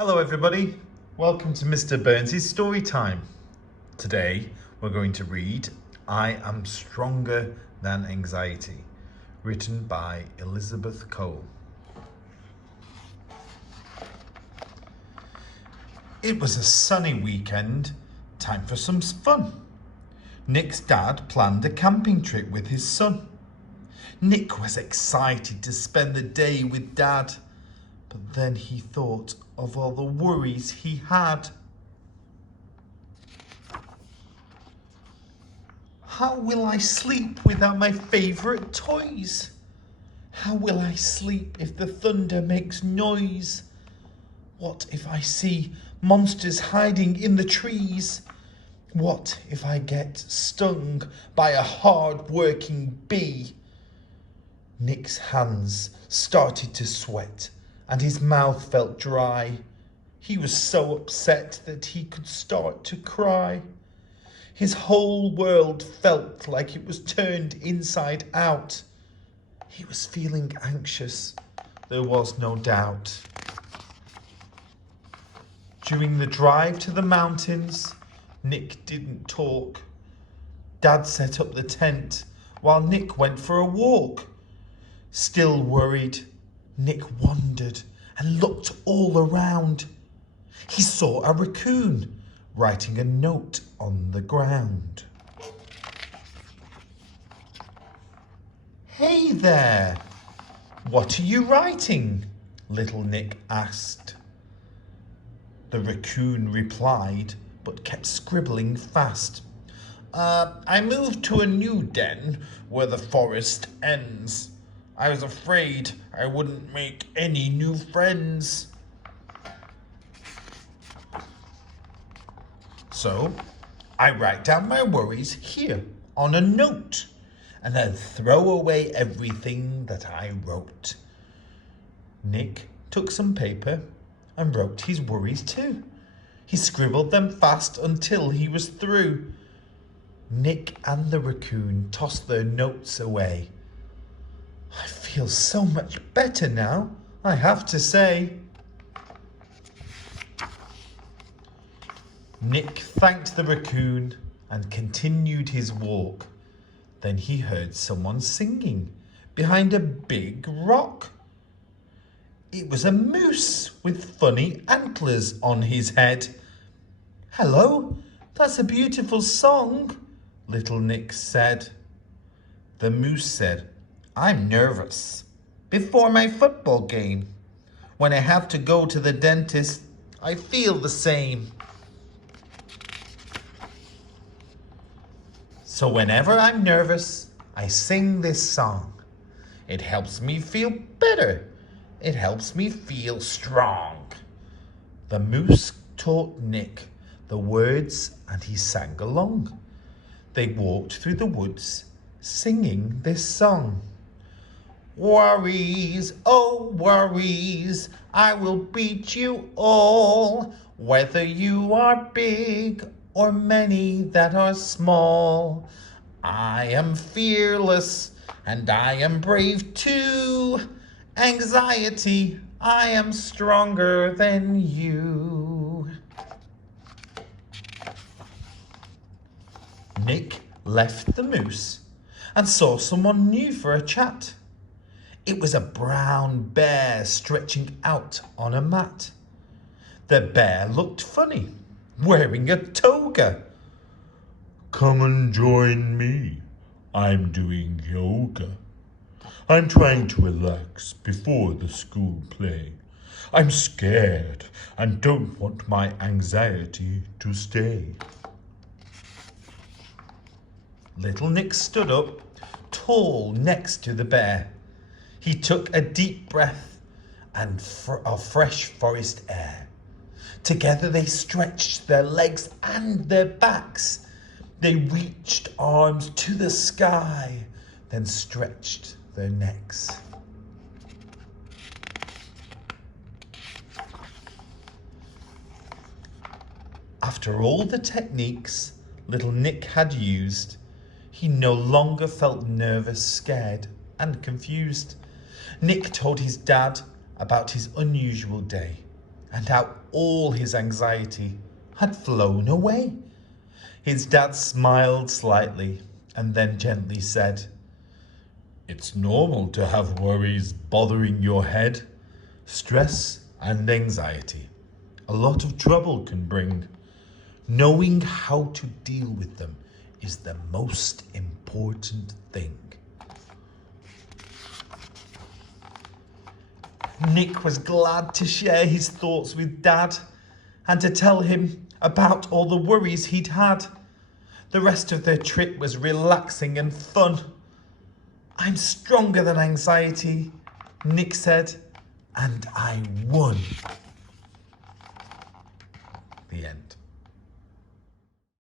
Hello everybody, welcome to Mr. Burns' story time. Today we're going to read I Am Stronger Than Anxiety, written by Elizabeth Cole. It was a sunny weekend, time for some fun. Nick's dad planned a camping trip with his son. Nick was excited to spend the day with Dad, but then he thought of all the worries he had. How will I sleep without my favourite toys? How will I sleep if the thunder makes noise? What if I see monsters hiding in the trees? What if I get stung by a hard-working bee? Nick's hands started to sweat and his mouth felt dry. He was so upset that he could start to cry. His whole world felt like it was turned inside out. He was feeling anxious, there was no doubt. During the drive to the mountains, Nick didn't talk. Dad set up the tent while Nick went for a walk. Still worried, Nick wandered and looked all around. He saw a raccoon writing a note on the ground. "Hey there, what are you writing?" little Nick asked. The raccoon replied, but kept scribbling fast. I moved to a new den where the forest ends. I was afraid I wouldn't make any new friends. So I write down my worries here on a note and then throw away everything that I wrote. Nick took some paper and wrote his worries too. He scribbled them fast until he was through. Nick and the raccoon tossed their notes away. I feel so much better now, I have to say. Nick thanked the raccoon and continued his walk. Then he heard someone singing behind a big rock. It was a moose with funny antlers on his head. "Hello, that's a beautiful song," little Nick said. The moose said, "I'm nervous before my football game. When I have to go to the dentist, I feel the same. So whenever I'm nervous, I sing this song. It helps me feel better. It helps me feel strong." The moose taught Nick the words and he sang along. They walked through the woods singing this song. "Worries, oh worries, I will beat you all, whether you are big or many that are small. I am fearless and I am brave too. Anxiety, I am stronger than you." Nick left the moose and saw someone new for a chat. It was a brown bear stretching out on a mat. The bear looked funny, wearing a toga. "Come and join me. I'm doing yoga. I'm trying to relax before the school play. I'm scared and don't want my anxiety to stay." Little Nick stood up, tall next to the bear. He took a deep breath of fresh forest air. Together they stretched their legs and their backs. They reached arms to the sky, then stretched their necks. After all the techniques little Nick had used, he no longer felt nervous, scared, and confused. Nick told his dad about his unusual day and how all his anxiety had flown away. His dad smiled slightly and then gently said, "It's normal to have worries bothering your head. Stress and anxiety a lot of trouble can bring. Knowing how to deal with them is the most important thing." Nick was glad to share his thoughts with Dad and to tell him about all the worries he'd had. The rest of their trip was relaxing and fun. "I'm stronger than anxiety," Nick said, "and I won." The end.